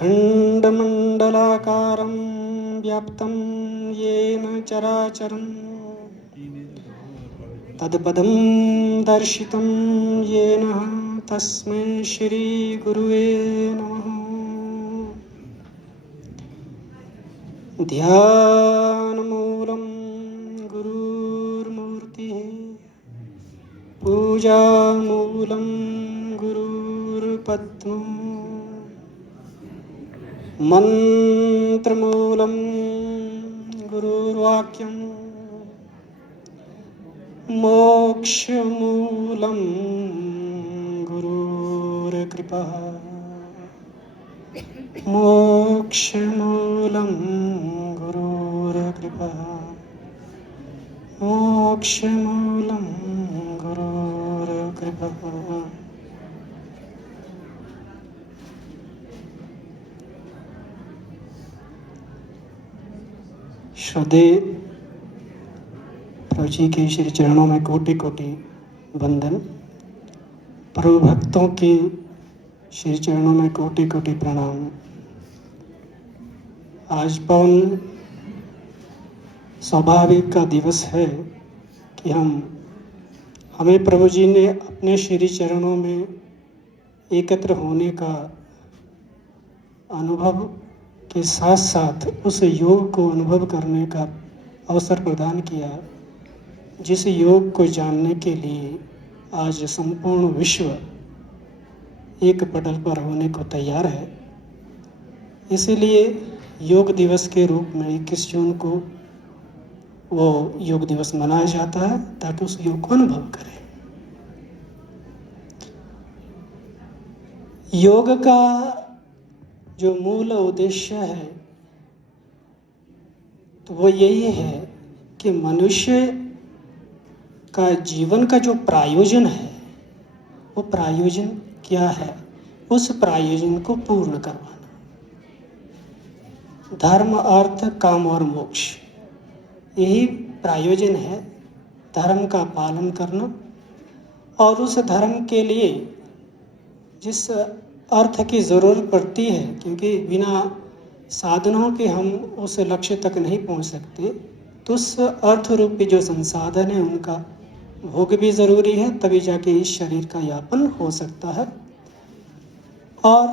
अखण्डमण्डलाकारं व्याप्तं येन चराचरं तत्पदं दर्शितं येन तस्मै श्रीगुरुवे नमः। ध्यानमूलं गुरुर्मूर्तिः, पूजामूलं गुरुर्पद्मो, मन्त्रमूलं गुरुर्वाक्यं, मोक्षमूलं गुरुर्कृपा, मोक्षमूलं गुरुर्कृपा, मोक्षमूलं गुरुर्कृपा। श्रद्धेय प्रभु जी के श्री चरणों में कोटि कोटि वंदन। प्रभु भक्तों के श्री चरणों में कोटि कोटि प्रणाम। आज पावन स्वाभाविक का दिवस है कि हमें प्रभु जी ने अपने श्री चरणों में एकत्र होने का अनुभव के साथ साथ उस योग को अनुभव करने का अवसर प्रदान किया, जिस योग को जानने के लिए आज संपूर्ण विश्व एक पटल पर होने को तैयार है। इसीलिए योग दिवस के रूप में 21 जून को वो योग दिवस मनाया जाता है, ताकि उस योग को अनुभव करें। योग का जो मूल उद्देश्य है तो वो यही है कि मनुष्य का जीवन का जो प्रायोजन है, वो प्रायोजन क्या है, उस प्रायोजन को पूर्ण करवाना। धर्म, अर्थ, काम और मोक्ष, यही प्रायोजन है। धर्म का पालन करना और उस धर्म के लिए जिस अर्थ की ज़रूरत पड़ती है, क्योंकि बिना साधनों के हम उस लक्ष्य तक नहीं पहुंच सकते, तो उस अर्थ रूपी जो संसाधन है उनका भोग भी ज़रूरी है, तभी जाके इस शरीर का यापन हो सकता है। और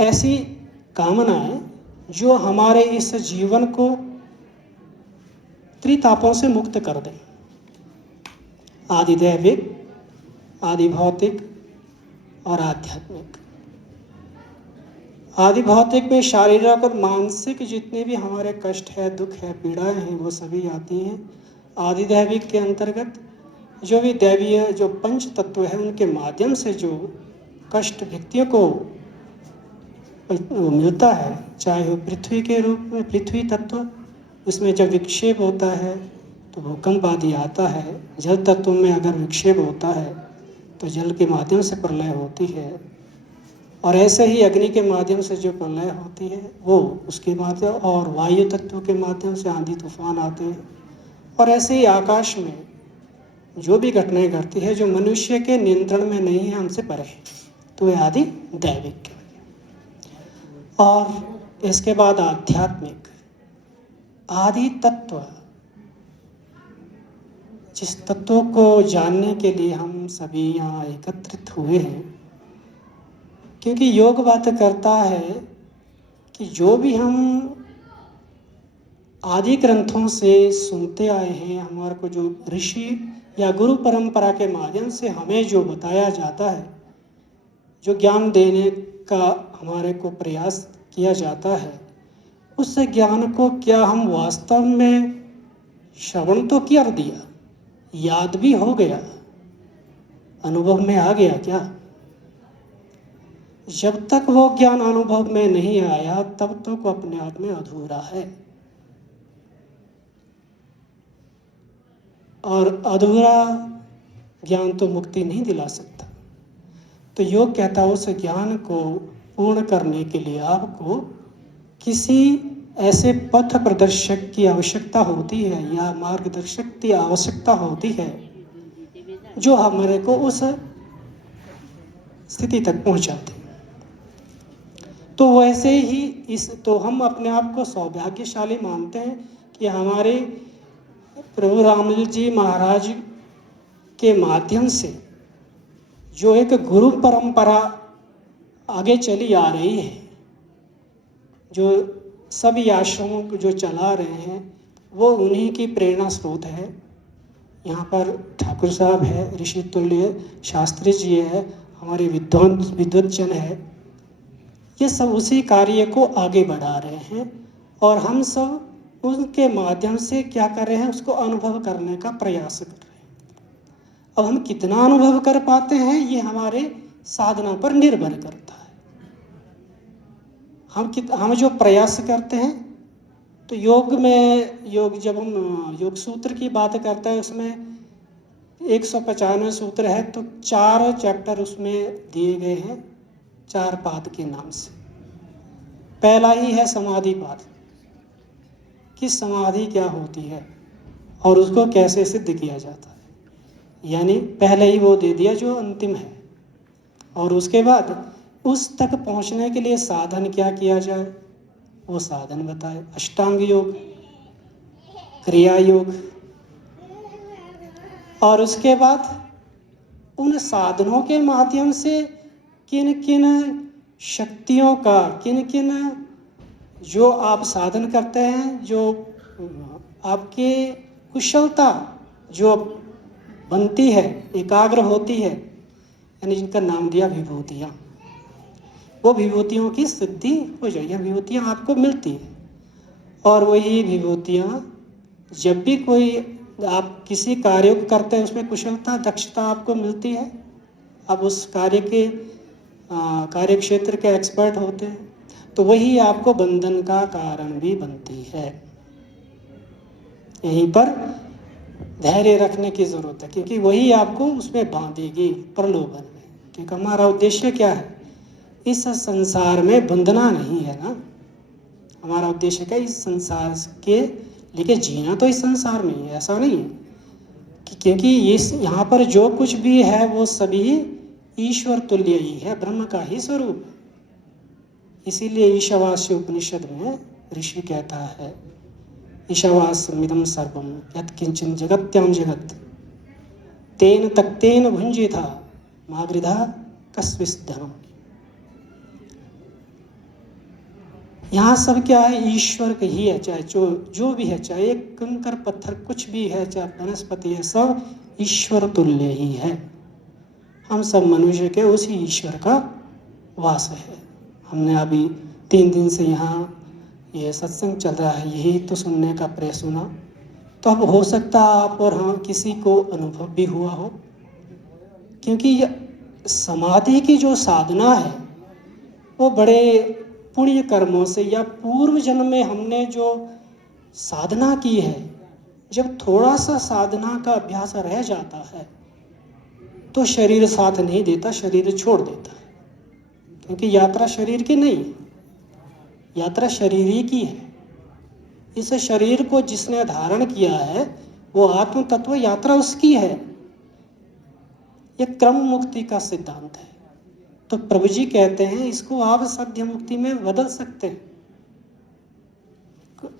ऐसी कामनाएं जो हमारे इस जीवन को त्रितापों से मुक्त कर दें, आदि दैविक, आदि भौतिक और आध्यात्मिक। आदि भौतिक में शारीरिक और मानसिक जितने भी हमारे कष्ट है, दुख है, पीड़ाएं हैं, वो सभी आती हैं। आदि दैविक के अंतर्गत जो भी दैवीय जो पंच तत्व है, उनके माध्यम से जो कष्ट व्यक्तियों को मिलता है, चाहे वो पृथ्वी के रूप में पृथ्वी तत्व, उसमें जब विक्षेप होता है तो भूकंप आदि आता है। जल तत्व में अगर विक्षेप होता है तो जल के माध्यम से प्रलय होती है, और ऐसे ही अग्नि के माध्यम से जो प्रलय होती है वो उसके माध्यम, और वायु तत्व के माध्यम से आंधी तूफान आते हैं। और ऐसे ही आकाश में जो भी घटनाएं घटती है जो मनुष्य के नियंत्रण में नहीं है, हमसे परे है, तो ये आदि दैविक के। और इसके बाद आध्यात्मिक, आदि तत्व, जिस तत्व को जानने के लिए हम सभी यहाँ एकत्रित हुए हैं। क्योंकि योग बात करता है कि जो भी हम आदि ग्रंथों से सुनते आए हैं, हमारे को जो ऋषि या गुरु परंपरा के माध्यम से हमें जो बताया जाता है, जो ज्ञान देने का हमारे को प्रयास किया जाता है, उस ज्ञान को क्या हम वास्तव में श्रवण तो कर दिया, याद भी हो गया, अनुभव में आ गया क्या? जब तक वो ज्ञान अनुभव में नहीं आया तब तक वो अपने आप में अधूरा है, और अधूरा ज्ञान तो मुक्ति नहीं दिला सकता। तो योग कहता है उस ज्ञान को पूर्ण करने के लिए आपको किसी ऐसे पथ प्रदर्शक की आवश्यकता होती है, या मार्गदर्शक की आवश्यकता होती है, जो हमारे को उस स्थिति तक पहुंचाते। तो वैसे ही तो हम अपने आप को सौभाग्यशाली मानते हैं कि हमारे प्रभु रामलाल जी महाराज के माध्यम से जो एक गुरु परंपरा आगे चली आ रही है, जो सभी आश्रमों को जो चला रहे हैं, वो उन्हीं की प्रेरणा स्रोत है। यहाँ पर ठाकुर साहब है, ऋषि तुल्य शास्त्री जी है, हमारे विद्वज्जन है, ये सब उसी कार्य को आगे बढ़ा रहे हैं और हम सब उनके माध्यम से क्या कर रहे हैं, उसको अनुभव करने का प्रयास कर रहे हैं। अब हम कितना अनुभव कर पाते हैं ये हमारे साधना पर निर्भर करता है। हम जो प्रयास करते हैं, तो योग जब हम योग सूत्र की बात करते हैं उसमें 195 सूत्र है, तो 4 चैप्टर उसमें दिए गए हैं 4 पाद के नाम से। पहला ही है समाधि पाद, कि समाधि क्या होती है और उसको कैसे सिद्ध किया जाता है, यानी पहले ही वो दे दिया जो अंतिम है। और उसके बाद उस तक पहुंचने के लिए साधन क्या किया जाए, वो साधन बताए। अष्टांग योग, क्रिया योग, और उसके बाद उन साधनों के माध्यम से किन किन शक्तियों का, किन किन जो आप साधन करते हैं, जो आपके कुशलता जो बनती है, एकाग्र होती है, यानी जिनका नाम दिया विभूतियाँ, वो विभूतियों की सिद्धि हो जाए। यह विभूतियाँ आपको मिलती है और वही विभूतियाँ जब भी कोई आप किसी कार्य को करते हैं उसमें कुशलता दक्षता आपको मिलती है, आप उस कार्य क्षेत्र के एक्सपर्ट होते हैं, तो वही आपको बंधन का कारण भी बनती है। यहीं पर धैर्य रखने की जरूरत है, क्योंकि वही आपको उसमें बांधेगी प्रलोभन में। क्योंकि हमारा उद्देश्य क्या है, इस संसार में बंधना नहीं है ना। हमारा उद्देश्य क्या, इस संसार के लेकिन जीना तो इस संसार में ही है, ऐसा नहीं है क्योंकि यहाँ पर जो कुछ भी है वो सभी ईश्वर तुल्य ही है, ब्रह्म का ही स्वरूप है। इसीलिए ईशावास्य उपनिषद में ऋषि कहता है, ईशावास्यमिदं सर्वं यत्किंचन जगत्यां जगत् तेन तक्तेन भुंजिता मागृधा कस्विद्धनम्। यहाँ सब क्या है, ईश्वर का ही है। चाहे जो भी है, चाहे कंकर पत्थर कुछ भी है, चाहे वनस्पति है, सब ईश्वर तुल्य ही है। हम सब मनुष्य के उसी ईश्वर का वास है। हमने अभी 3 दिन से यहाँ ये सत्संग चल रहा है, यही तो सुनने का प्रयास सुना, तो अब हो सकता है आप और हाँ किसी को अनुभव भी हुआ हो। क्योंकि समाधि की जो साधना है वो बड़े पुण्य कर्मों से या पूर्व जन्म में हमने जो साधना की है, जब थोड़ा सा साधना का अभ्यास रह जाता है तो शरीर साथ नहीं देता, शरीर छोड़ देता है। क्योंकि यात्रा शरीर की नहीं है, यात्रा शरीर ही की है। इस शरीर को जिसने धारण किया है वो आत्म तत्व, यात्रा उसकी है। ये क्रम मुक्ति का सिद्धांत है। तो प्रभु जी कहते हैं इसको आप सद्य मुक्ति में बदल सकते हैं।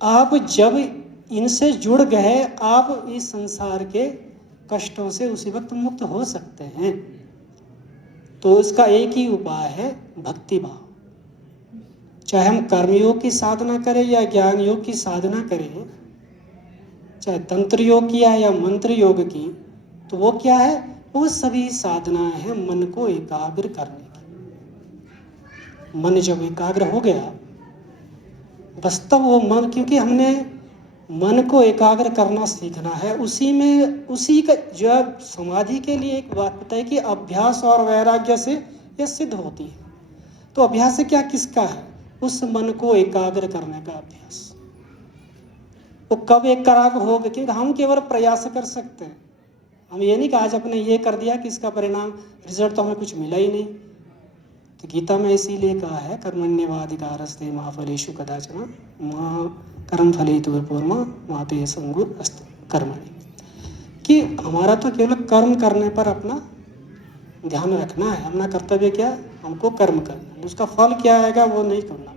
आप जब इनसे जुड़ गए, आप इस संसार के कष्टों से उसी वक्त मुक्त हो सकते हैं। तो इसका एक ही उपाय है, भक्ति भाव। चाहे हम कर्मयोग की साधना करें या ज्ञान योग की साधना करें, चाहे तंत्र योग की या मंत्र योग की, तो वो क्या है, वो सभी साधनाएं हैं मन को एकाग्र करने की। मन जब एकाग्र हो गया, बस तब वो मन, क्योंकि हमने मन को एकाग्र करना सीखना है, उसी का जब समाधि के लिए एक बात पता है कि अभ्यास और वैराग्य से यह सिद्ध होती है। तो अभ्यास क्या किसका है, उस मन को एकाग्र करने का अभ्यास। वो कब एकाग्र होगा, क्योंकि हम केवल प्रयास कर सकते हैं। हम ये नहीं कि आज अपने ये कर दिया कि इसका परिणाम रिजल्ट तो हमें कुछ मिला ही नहीं। तो गीता में इसीलिए कहा है, कर्मण्येवाधिकारस्ते मा फलेषु कदाचन मा कर्म फलेतु विपूर्मा मा ते संगो अस्ति कर्मणि, कि हमारा तो केवल कर्म करने पर अपना ध्यान रखना है। अपना कर्तव्य क्या, हमको कर्म करना है, उसका फल क्या आएगा वो नहीं करना,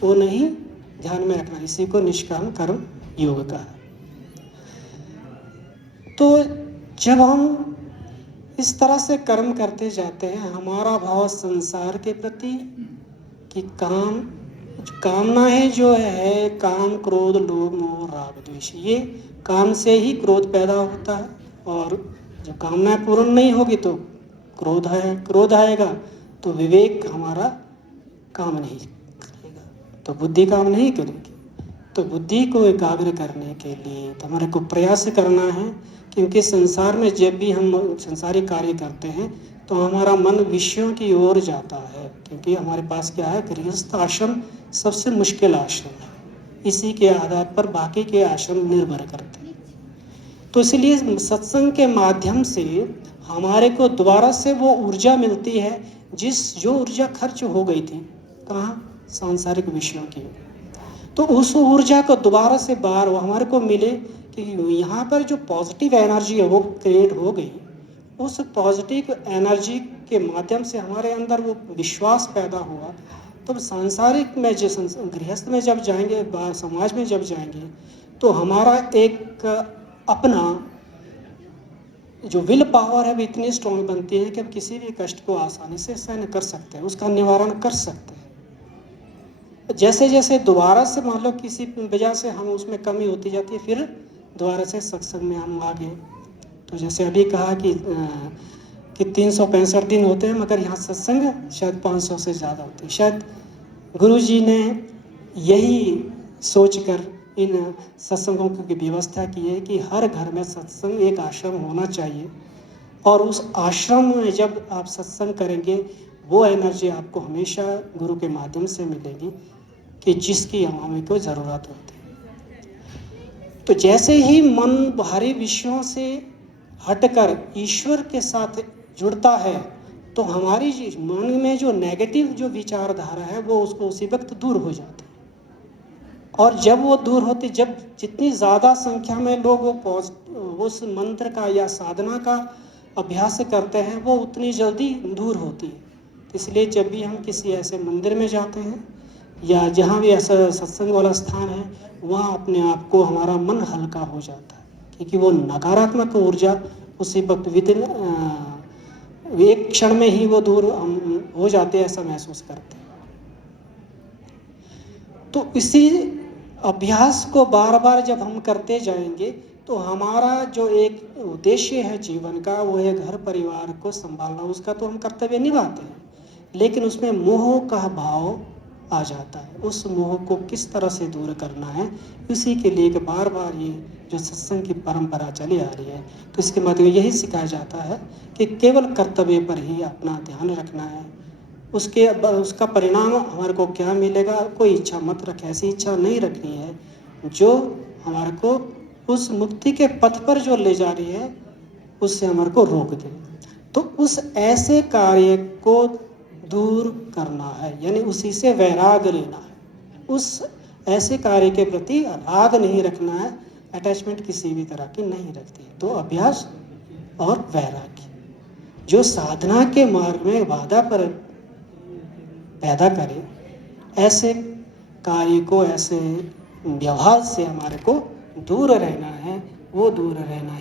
वो नहीं ध्यान में रखना। इसी को निष्काम कर्म योग कहा। तो जब हम इस तरह से कर्म करते जाते हैं, हमारा भाव संसार के प्रति कि कामना है जो है, काम क्रोध लोभ मोह राग द्वेष, ये काम से ही क्रोध पैदा होता है। और जब कामनाएं पूर्ण नहीं होगी तो क्रोध आएगा, तो विवेक हमारा काम नहीं करेगा, तो बुद्धि काम नहीं करेगी। तो बुद्धि को एकाग्र करने के लिए तो हमारे को प्रयास करना है, क्योंकि संसार में जब भी हम संसारी कार्य करते हैं तो हमारा मन विषयों की ओर जाता है, क्योंकि हमारे पास क्या है, गृहस्थ आश्रम सबसे मुश्किल आश्रम है, इसी के आधार पर बाकी के आश्रम निर्भर करते हैं। तो इसलिए सत्संग के माध्यम से हमारे को दोबारा से वो ऊर्जा मिलती है, जो ऊर्जा खर्च हो गई थी कहाँ, सांसारिक विषयों की। तो उस ऊर्जा को दोबारा से बार हमारे को मिले कि यहाँ पर जो पॉजिटिव एनर्जी है वो क्रिएट हो गई। उस पॉजिटिव एनर्जी के माध्यम से हमारे अंदर वो विश्वास पैदा हुआ। तो सांसारिक में गृहस्थ में जब जाएंगे, समाज में जब जाएंगे, तो हमारा एक अपना जो विल पावर है वो इतनी स्ट्रॉन्ग बनती है कि हम किसी भी कष्ट को आसानी से सहन कर सकते हैं, उसका निवारण कर सकते हैं। जैसे जैसे दोबारा से मान लो किसी वजह से हम उसमें कमी होती जाती है, फिर दोबारा से सत्संग में हम आगे। तो जैसे अभी कहा कि 365 दिन होते हैं, मगर यहाँ सत्संग शायद 500 से ज़्यादा होते हैं। शायद गुरु जी ने यही सोचकर इन सत्संगों की व्यवस्था की है कि हर घर में सत्संग, एक आश्रम होना चाहिए, और उस आश्रम में जब आप सत्संग करेंगे वो एनर्जी आपको हमेशा गुरु के माध्यम से मिलेगी कि जिसकी हमें को ज़रूरत होती है। तो जैसे ही मन बाहरी विषयों से हटकर ईश्वर के साथ जुड़ता है, तो हमारी मन में जो नेगेटिव जो विचारधारा है वो उसको उसी वक्त दूर हो जाती है। और जब वो दूर होती, जब जितनी ज़्यादा संख्या में लोग उस मंत्र का या साधना का अभ्यास करते हैं, वो उतनी जल्दी दूर होती है। इसलिए जब भी हम किसी ऐसे मंदिर में जाते हैं या जहाँ भी ऐसा सत्संग वाला स्थान है, वहाँ अपने आप को हमारा मन हल्का हो जाता है, क्योंकि वो नकारात्मक ऊर्जा उसी वक्त विदिन एक क्षण में ही वो दूर हो जाते हैं, ऐसा महसूस करते हैं। तो इसी अभ्यास को बार बार जब हम करते जाएंगे, तो हमारा जो एक उद्देश्य है जीवन का, वो है घर परिवार को संभालना, उसका तो हम कर्तव्य निभाते हैं, लेकिन उसमें मोह का भाव आ जाता है। उस मोह को किस तरह से दूर करना है, इसी के लिए कि बार बार ये जो सत्संग की परंपरा चली आ रही है, तो इसके माध्यम यही सिखाया जाता है कि केवल कर्तव्य पर ही अपना ध्यान रखना है। उसका परिणाम हमारे को क्या मिलेगा, कोई इच्छा मत रखें, ऐसी इच्छा नहीं रखनी है जो हमारे को उस मुक्ति के पथ पर जो ले जा रही है उससे हमारे को रोक दे। तो उस ऐसे कार्य को दूर करना है, यानी उसी से वैराग लेना है। उस ऐसे कार्य के प्रति राग नहीं रखना है, अटैचमेंट किसी भी तरह की नहीं रखती है। तो अभ्यास और वैराग्य जो साधना के मार्ग में बाधा पर पैदा करे, ऐसे कार्य को, ऐसे व्यवहार से हमारे को दूर रहना है। वो दूर रहना ही